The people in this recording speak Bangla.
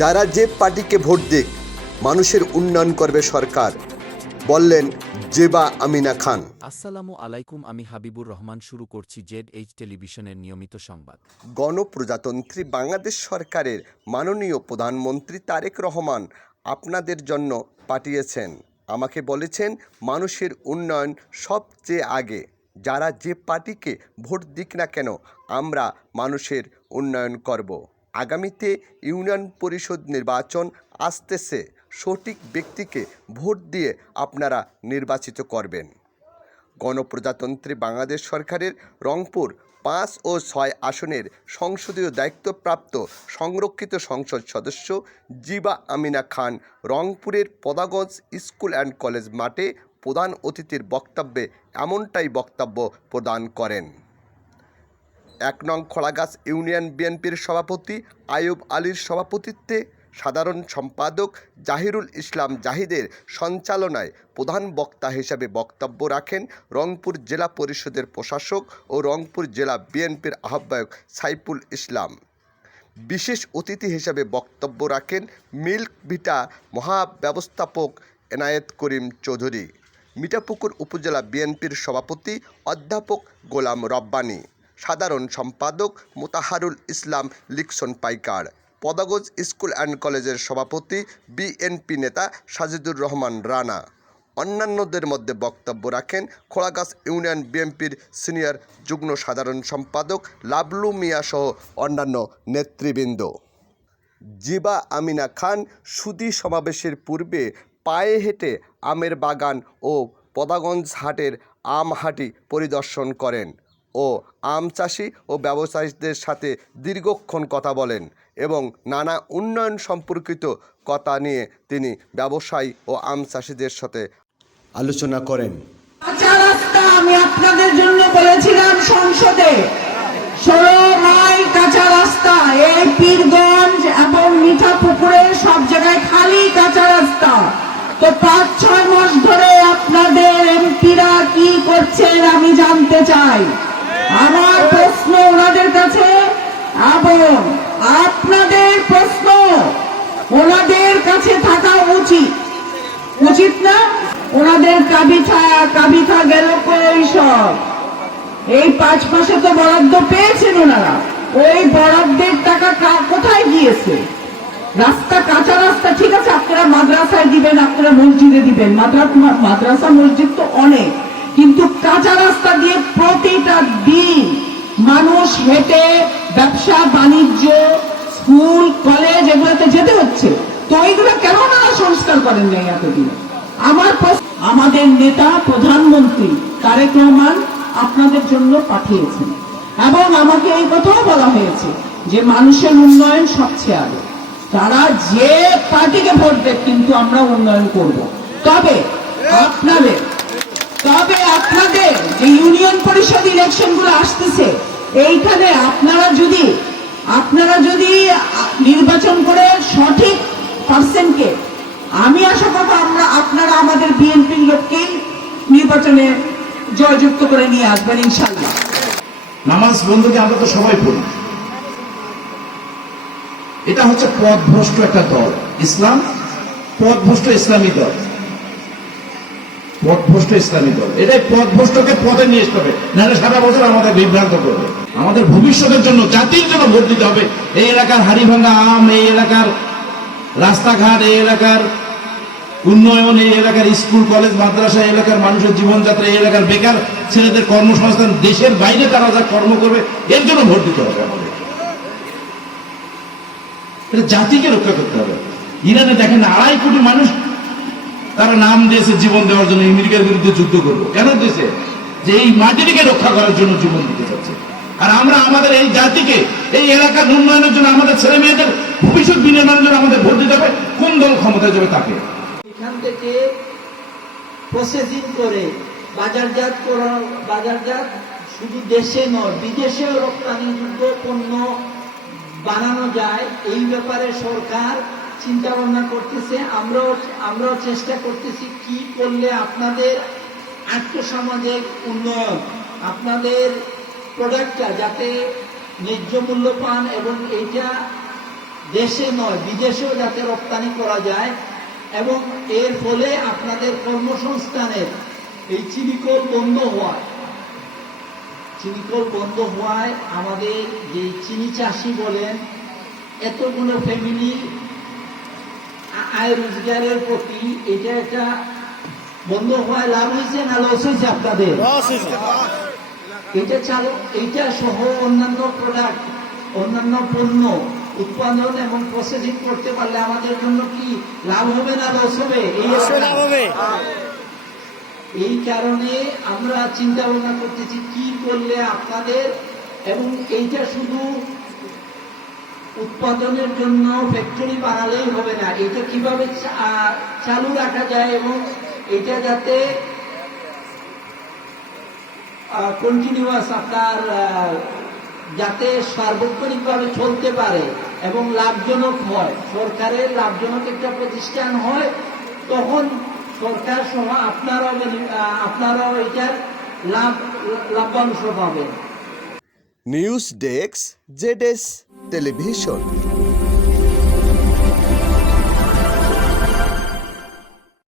যারা যে পার্টিকে ভোট দিক মানুষের উন্নয়ন করবে সরকার, বললেন জেবা আমিনা খান। আসসালামু আলাইকুম, আমি হাবিবুর রহমান। শুরু করছি ZH টেলিভিশনের নিয়মিত সংবাদ। গণপ্রজাতন্ত্রী বাংলাদেশ সরকারের মাননীয় প্রধানমন্ত্রী তারেক রহমান আপনাদের জন্য পাঠিয়েছেন, আমাকে বলেছেন মানুষের উন্নয়ন সবচেয়ে আগে। যারা যে পার্টিকে ভোট দিক না কেন আমরা মানুষের উন্নয়ন করব। আগামীতে ইউনিয়ন পরিষদ নির্বাচন আসতেছে, সঠিক ব্যক্তিকে ভোট দিয়ে আপনারা নির্বাচিত করবেন। গণপ্রজাতন্ত্রী বাংলাদেশ সরকারের রংপুর 5 ও 6 আসনের সংসদীয় দায়িত্বপ্রাপ্ত সংরক্ষিত সংসদ সদস্য জিবা আমিনা খান রংপুরের পদাগঞ্জ স্কুল অ্যান্ড কলেজ মাঠে প্রধান অতিথির বক্তব্যে এমনটাই বক্তব্য প্রদান করেন। 1 নং খোলাগাছ ইউনিয়ন বিএনপির সভাপতি আয়ুব আলীর সভাপতিত্বে সাধারণ সম্পাদক জাহিরুল ইসলাম জাহিদের সঞ্চালনায় প্রধান বক্তা হিসেবে বক্তব্য রাখেন রংপুর জেলা পরিষদের প্রশাসক ও রংপুর জেলা বিএনপির আহ্বায়ক সাইফুল ইসলাম। বিশেষ অতিথি হিসেবে বক্তব্য রাখেন মিল্ক ভিটা মহাব্যবস্থাপক এনায়েত করিম চৌধুরী, মিঠাপুকুর উপজেলা বিএনপির সভাপতি অধ্যাপক গোলাম রব্বানী, সাধারণ সম্পাদক মোতাহারুল ইসলাম লিকসন পাইকার, পদাগঞ্জ স্কুল অ্যান্ড কলেজের সভাপতি বিএনপি নেতা সাজিদুর রহমান রানা। অন্যান্যদের মধ্যে বক্তব্য রাখেন খোলাগাছ ইউনিয়ন বিএনপির সিনিয়র যুগ্ম সাধারণ সম্পাদক লাবলু মিয়া সহ অন্যান্য নেতৃবৃন্দ। জিবা আমিনা খান সুধী সমাবেশের পূর্বে পায়ে হেঁটে আমের বাগান ও পদাগঞ্জ হাটের আম হাটি পরিদর্শন করেন ও আম চাষি ও ব্যবসায়ীদের সাথে দীর্ঘক্ষণ কথা বলেন এবং নানা উন্নয়ন সম্পর্কিত কথা নিয়ে তিনি ব্যবসায়ী ও আম চাষিদের সাথে আলোচনা করেন। কাঁচা রাস্তা আমি আপনাদের জন্য বলেছিলাম সংসদে, 16 মাইল কাঁচা রাস্তা, এই পীরগঞ্জ এবং মিঠাপুকুরে সব জায়গায় খালি কাঁচা রাস্তা। তো 5-6 মাস ধরে আপনাদের এমপিরা কি করছেন আমি জানতে চাই। আমার প্রশ্ন ওনাদের কাছে এবং আপনাদের প্রশ্ন ওনাদের কাছে থাকা উচিত না? ওনাদের কাবিথা গেল কই সব? এই 5 মাসে তো বরাদ্দ পেয়েছেন ওনারা, ওই বরাদ্দের টাকা কোথায় গিয়েছে? রাস্তা, কাঁচা রাস্তা ঠিক আছে, আপনারা মাদ্রাসায় দিবেন, আপনারা মসজিদে দিবেন, মাদ্রাসা মসজিদ তো অনেক, কিন্তু কাঁচা রাস্তা দিয়ে প্রতিটা দিন মানুষ হেঁটে ব্যবসা বাণিজ্য স্কুল কলেজ এগুলোতে যেতে হচ্ছে। তো এইগুলো কেন না সংস্কার করেন নাই এতদিন? আমাদের নেতা প্রধানমন্ত্রী তারেক রহমান আপনাদের জন্য পাঠিয়েছেন এবং আমাকে এই কথাও বলা হয়েছে যে মানুষের উন্নয়ন সবচেয়ে আগে। তারা যে পার্টিকে ভোট দেয় কিন্তু আমরা উন্নয়ন করব। তবে আপনাদের যে ইউনিয়ন পরিষদ ইলেকশন গুলো আসতেছে, এইখানে আপনারা যদি নির্বাচন করে সঠিক পার্সনকে, আমি আশা করব আপনারা আমাদের বিএনপির লোককে নির্বাচনে জয়যুক্ত করে নিয়ে আসবেন ইনশাআল্লাহ। নামাজ বন্ধুকে আমরা তো সবাই পড়ি, এটা হচ্ছে পথভ্রষ্ট একটা দল। ইসলাম পথভ্রষ্ট ইসলামী দল, পথভ্রষ্ট ইসলামী দল। এটাই পথভ্রষ্টকে পথে নিয়ে আসতে হবে, নাহলে সারা বছর আমাদের বিভ্রান্ত করবে। আমাদের ভবিষ্যতের জন্য, জাতির জন্য ভোট দিতে হবে। এই এলাকার হাড়িভাঙ্গা আম, এই এলাকার রাস্তাঘাট, এই এলাকার উন্নয়ন, এই এলাকার স্কুল কলেজ মাদ্রাসা, এই এলাকার মানুষের জীবনযাত্রা, এই এলাকার বেকার ছেলেদের কর্মসংস্থান, দেশের বাইরে তারা যা কর্ম করবে, এর জন্য ভোট দিতে হবে আমাদের। জাতিকে রক্ষা করতে হবে। ইরানে দেখেন 2.5 কোটি মানুষ তারা নাম দিয়েছে জীবন দেওয়ার জন্য, আমেরিকার বিরুদ্ধে যুদ্ধ করবো। কেন দিয়েছে? যে এই মাটিটিকে রক্ষা করার জন্য জীবন দিতে চাচ্ছে। আর আমরা আমাদের এই জাতিকে, এই এলাকার উন্নয়নের জন্য, আমাদের ছেলে মেয়েদের ভবিষ্যৎ বিনির্মাণের জন্য আমাদের ভোট দিতে হবে। কোন দল ক্ষমতায় যাবে তাকে। এখান থেকে প্রসেসিং করে বাজারজাত শুধু দেশে নয় বিদেশেও রপ্তানিযোগ্য পণ্য বানানো যায়, এই ব্যাপারে সরকার চিন্তা ভাবনা করতেছে। আমরাও চেষ্টা করতেছি কি করলে আপনাদের আর্থসামাজিক উন্নয়ন, আপনাদের প্রোডাক্টটা যাতে ন্যায্য মূল্য পান এবং এইটা দেশে নয় বিদেশেও যাতে রপ্তানি করা যায়, এবং এর ফলে আপনাদের কর্মসংস্থানের এই চিনিকল বন্ধ হওয়ায় আমাদের যে চিনি চাষি বলেন এতগুলো ফ্যামিলি আয় রোজগারের প্রতি এটা একটা বন্ধ হওয়ায় লাভ হয়েছে না লস হয়েছে আপনাদের? এইটা সহ অন্যান্য প্রোডাক্ট, অন্যান্য পণ্য উৎপাদন এবং প্রসেসিং করতে পারলে আমাদের জন্য কি লাভ হবে না লস হবে? এই কারণে আমরা চিন্তা ভাবনা করতেছি কি করলে আপনাদের, এবং এইটা শুধু উৎপাদনের জন্য ফ্যাক্টরি বানালেই হবে না, এটা কিভাবে চালু রাখা যায় এবং এটা যাতে কন্টিনিউয়াস আপনার যাতে সার্বক্ষণিকভাবে চলতে পারে এবং লাভজনক হয়, সরকারের লাভজনক একটা প্রতিষ্ঠান হয়, তখন সরকার সহ আপনারাও এটার লাভবাংশ পাবেন। News desk ZS television.